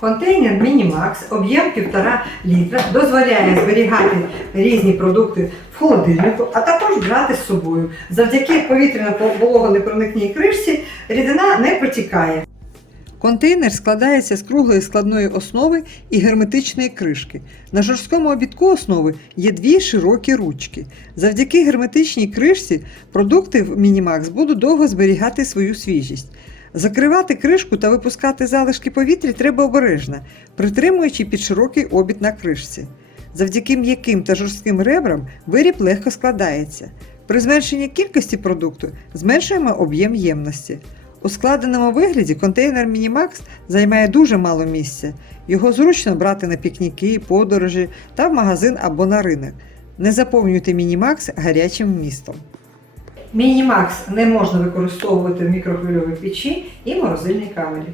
Контейнер Мінімакс, об'єм 1,5 літра, дозволяє зберігати різні продукти в холодильнику, а також брати з собою. Завдяки повітряно-вологонепроникній кришці рідина не протікає. Контейнер складається з круглої складної основи і герметичної кришки. На жорсткому обідку основи є дві широкі ручки. Завдяки герметичній кришці продукти в Мінімакс будуть довго зберігати свою свіжість. Закривати кришку та випускати залишки повітря треба обережно, притримуючи під широкий обід на кришці. Завдяки м'яким та жорстким ребрам виріб легко складається. При зменшенні кількості продукту зменшуємо об'єм ємності. У складеному вигляді контейнер Мінімакс займає дуже мало місця. Його зручно брати на пікніки, подорожі та в магазин або на ринок. Не заповнюйте Мінімакс гарячим вмістом. Мінімакс не можна використовувати в мікрохвильовій печі і морозильній камері.